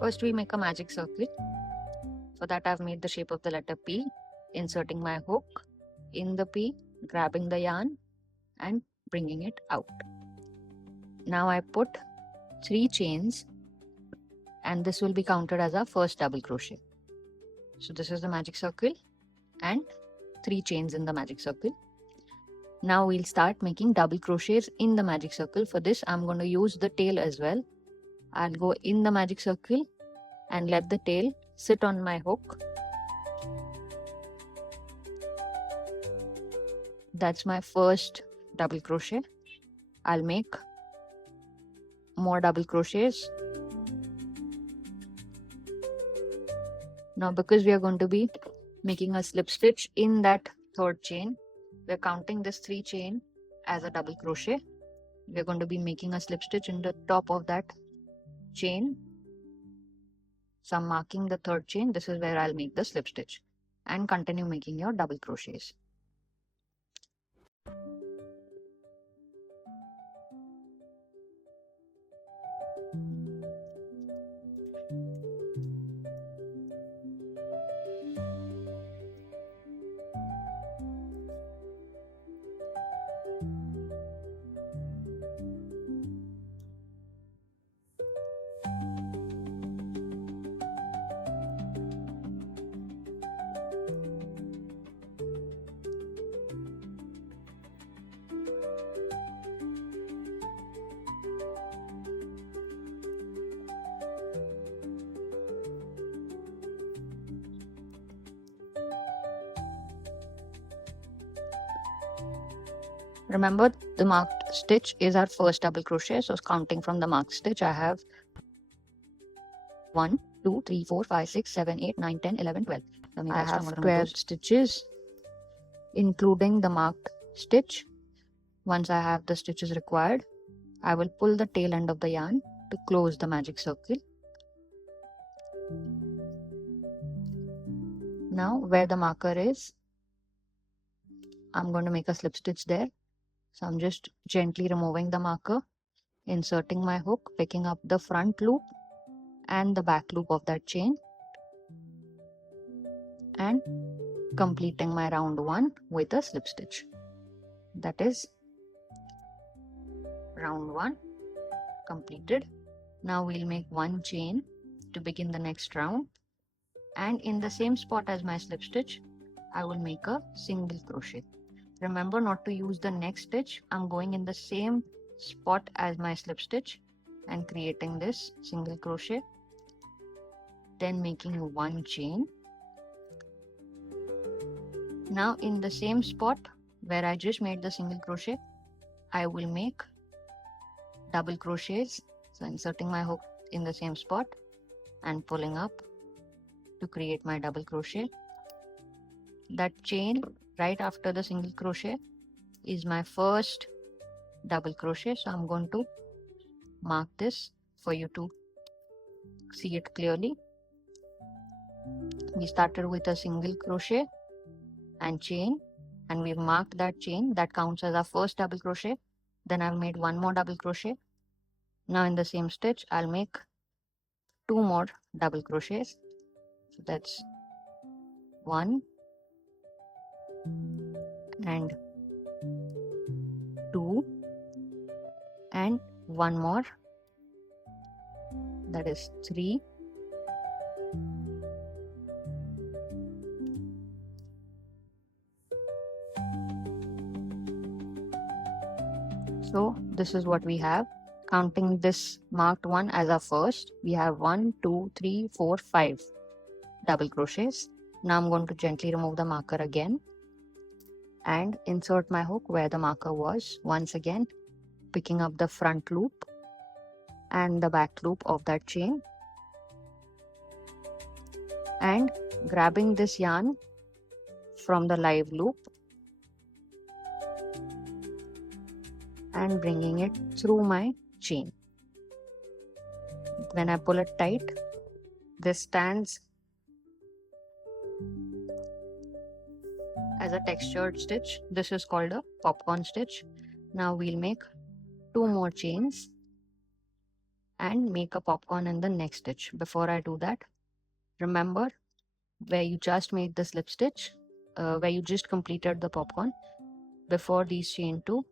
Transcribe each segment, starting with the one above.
First we make a magic circle. For that I've made the shape of the letter P, inserting my hook in the P, grabbing the yarn and bringing it out. Now I put 3 chains and this will be counted as our first double crochet. So this is the magic circle and 3 chains in the magic circle. Now we'll start making double crochets in the magic circle. For this I'm going to use the tail as well. I'll go in the magic circle and let the tail sit on my hook. That's my first double crochet. I'll make more double crochets. Now because we are going to be making a slip stitch in that 3rd chain, we're counting this 3 chain as a double crochet. We're going to be making a slip stitch in the top of that chain. So I'm marking the 3rd chain. This is where I'll make the slip stitch and continue making your double crochets. Remember, the marked stitch is our first double crochet. So counting from the marked stitch, I have 1, 2, 3, 4, 5, 6, 7, 8, 9, 10, 11, 12. I have 12 stitches, including the marked stitch. Once I have the stitches required, I will pull the tail end of the yarn to close the magic circle. Now, where the marker is, I'm going to make a slip stitch there. So I'm just gently removing the marker, inserting my hook, picking up the front loop and the back loop of that chain and completing my round 1 with a slip stitch. That is round 1 completed. Now we'll make 1 chain to begin the next round, and in the same spot as my slip stitch, I will make a single crochet. Remember not to use the next stitch. I'm going in the same spot as my slip stitch and creating this single crochet, then making 1 chain. Now in the same spot where I just made the single crochet, I will make double crochets. So inserting my hook in the same spot and pulling up to create my double crochet. That chain right after the single crochet is my first double crochet. So I'm going to mark this for you to see it clearly. We started with a single crochet and chain, and we've marked that chain. That counts as our first double crochet. Then I've made 1 more double crochet. Now in the same stitch, I'll make 2 more double crochets. So that's 1 and 2 and 1 more, that is 3. So this is what we have. Counting this marked one as our first, we have 1, 2, 3, 4, 5 double crochets. Now I'm going to gently remove the marker again and insert my hook where the marker was. Once again, picking up the front loop and the back loop of that chain and grabbing this yarn from the live loop and bringing it through my chain. When I pull it tight, this stands as a textured stitch. This is called a popcorn stitch. Now we'll make 2 more chains and make a popcorn in the next stitch. Before I do that, remember where you just made the slip stitch, where you just completed the popcorn, before these chain 2,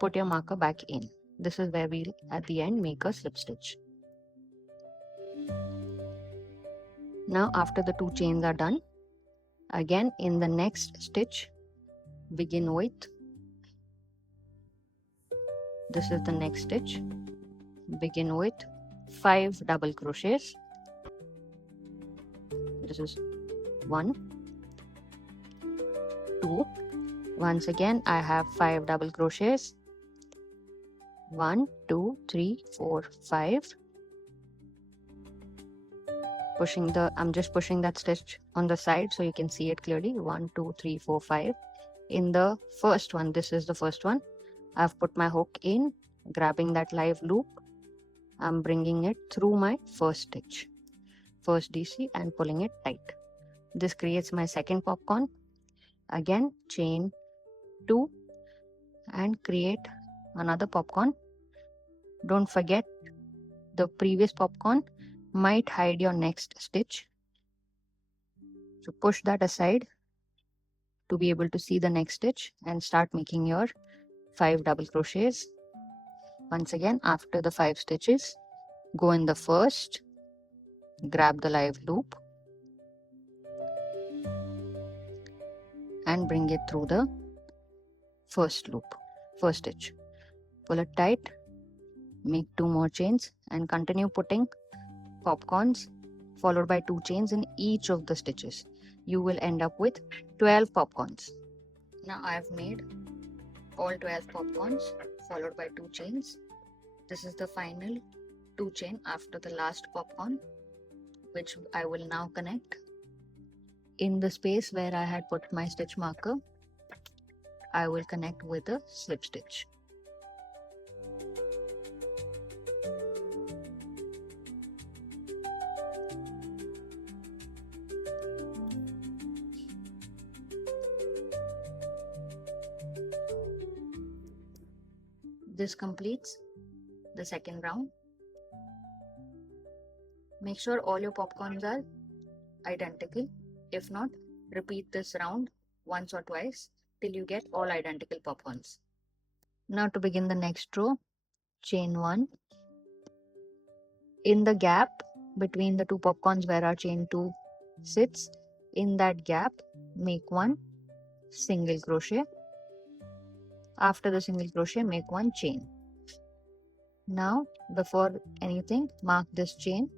put your marker back in. This is where we'll at the end make a slip stitch. Now after the 2 chains are done, again in the next stitch, begin with, this is the next stitch, begin with 5 double crochets. This is 1, 2, once again I have 5 double crochets, 1, 2, 3, 4, 5. I'm just pushing that stitch on the side so you can see it clearly. 1, 2, 3, 4, 5. In the first one, this is the first one, I've put my hook in, grabbing that live loop, I'm bringing it through my first stitch, first DC, and pulling it tight. This creates my second popcorn. Again chain 2 and create another popcorn. Don't forget, the previous popcorn might hide your next stitch, so push that aside to be able to see the next stitch and start making your 5 double crochets. Once again, after the 5 stitches, go in the first, grab the live loop and bring it through the first loop, first stitch. Pull it tight, make 2 more chains and continue putting popcorns followed by 2 chains in each of the stitches. You will end up with 12 popcorns. Now I have made all 12 popcorns followed by 2 chains. This is the final 2 chain after the last popcorn, which I will now connect. In the space where I had put my stitch marker, I will connect with a slip stitch. This completes the second round. Make sure all your popcorns are identical. If not, repeat this round once or twice till you get all identical popcorns. Now to begin the next row, chain 1. In the gap between the 2 popcorns where our chain 2 sits, in that gap make 1 single crochet. After the single crochet, make 1 chain. Now before anything, mark this chain.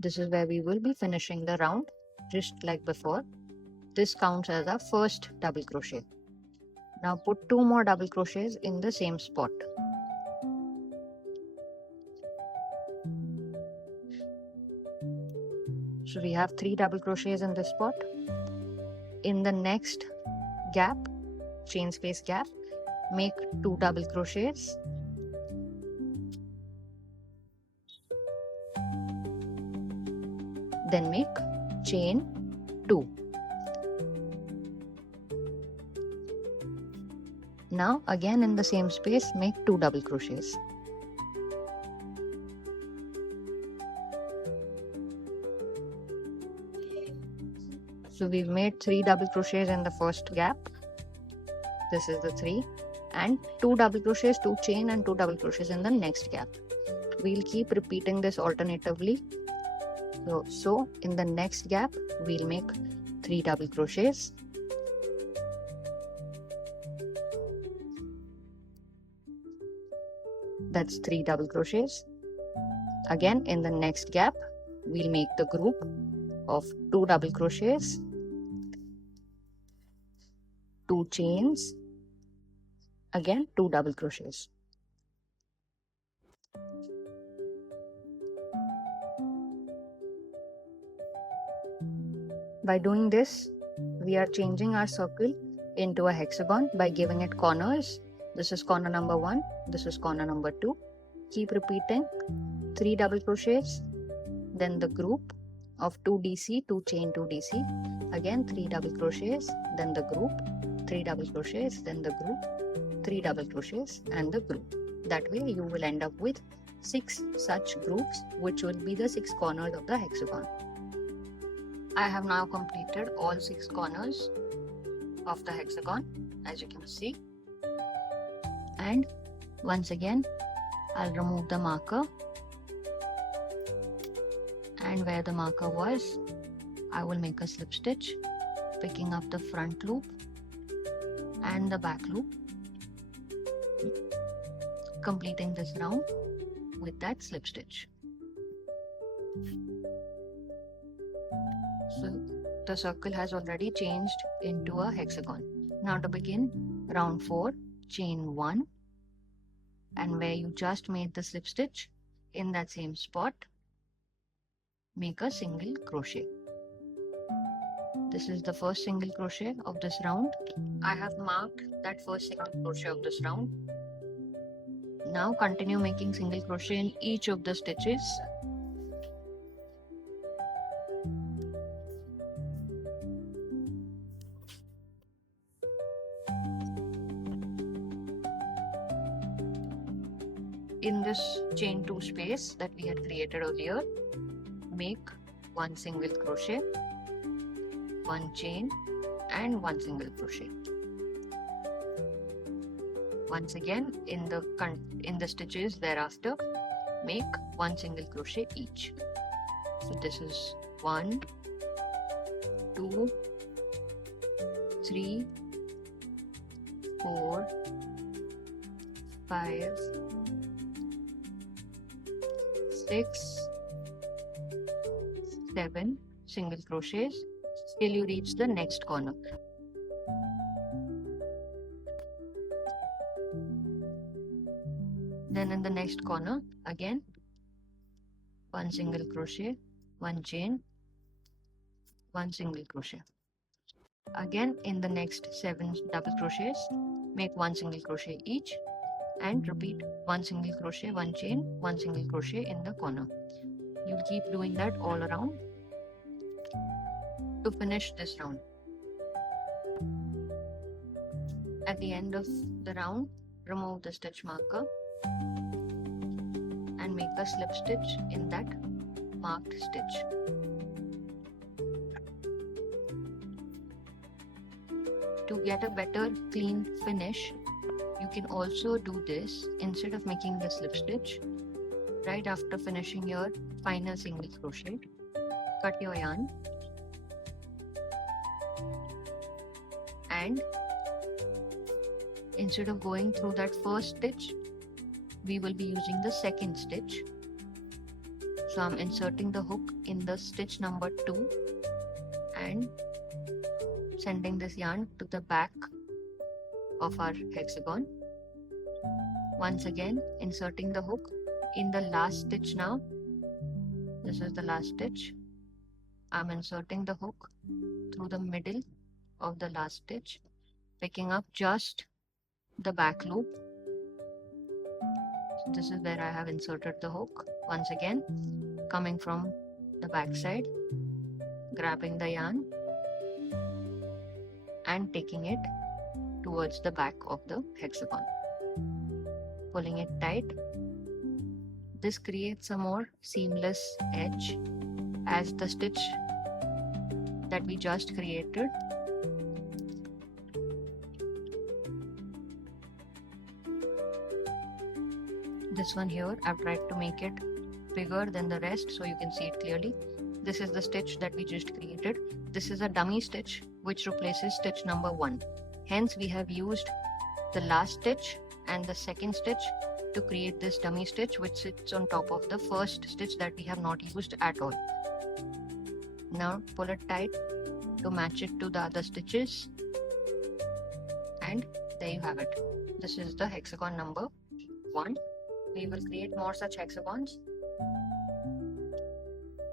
This is where we will be finishing the round, just like before. This counts as our first double crochet. Now put 2 more double crochets in the same spot. So we have 3 double crochets in this spot. In the next gap, chain space gap, make 2 double crochets. Then make chain 2. Now again in the same space, make 2 double crochets. So we've made 3 double crochets in the first gap. This is the 3, and 2 double crochets, 2 chain and 2 double crochets in the next gap. We'll keep repeating this alternatively. So in the next gap, we'll make 3 double crochets. That's 3 double crochets. Again in the next gap, we'll make the group of 2 double crochets, 2 chains, again 2 double crochets. By doing this, we are changing our circle into a hexagon by giving it corners. This is corner number 1, this is corner number 2. Keep repeating 3 double crochets, then the group of 2 DC, 2 chain, 2 DC, again 3 double crochets, then the group, 3 double crochets, then the group, 3 double crochets and the group. That way you will end up with 6 such groups, which will be the 6 corners of the hexagon. I have now completed all 6 corners of the hexagon, as you can see. And once again, I'll remove the marker, and where the marker was, I will make a slip stitch, picking up the front loop and the back loop, completing this round with that slip stitch. So the circle has already changed into a hexagon. Now to begin round 4, chain 1, and where you just made the slip stitch, in that same spot, make a single crochet. This is the first single crochet of this round. I have marked that first single crochet of this round. Now continue making single crochet in each of the stitches. In this chain 2 space that we had created earlier, make 1 single crochet, 1 chain and 1 single crochet. Once again, in the stitches thereafter, make 1 single crochet each. So this is 1, 2, 3, 4, 5, 6, 7 single crochets till you reach the next corner. Then in the next corner, again 1 single crochet, 1 chain, 1 single crochet. Again in the next 7 double crochets, make 1 single crochet each, and repeat 1 single crochet, 1 chain, 1 single crochet in the corner. You'll keep doing that all around to finish this round. At the end of the round, remove the stitch marker and make a slip stitch in that marked stitch. To get a better clean finish, you can also do this instead of making the slip stitch. Right after finishing your final single crochet, cut your yarn and instead of going through that first stitch, we will be using the second stitch. So I'm inserting the hook in the stitch number 2 and sending this yarn to the back of our hexagon. Once again, inserting the hook in the last stitch now. This is the last stitch. I'm inserting the hook through the middle of the last stitch, picking up just the back loop. So this is where I have inserted the hook. Once again, coming from the back side, grabbing the yarn and taking it towards the back of the hexagon, pulling it tight. This creates a more seamless edge as the stitch that we just created this one here, I've tried to make it bigger than the rest so you can see it clearly. This is the stitch that we just created. This is a dummy stitch which replaces stitch number 1. Hence we have used the last stitch and the second stitch to create this dummy stitch which sits on top of the first stitch that we have not used at all. Now pull it tight to match it to the other stitches, and there you have it. This is the hexagon number 1. We will create more such hexagons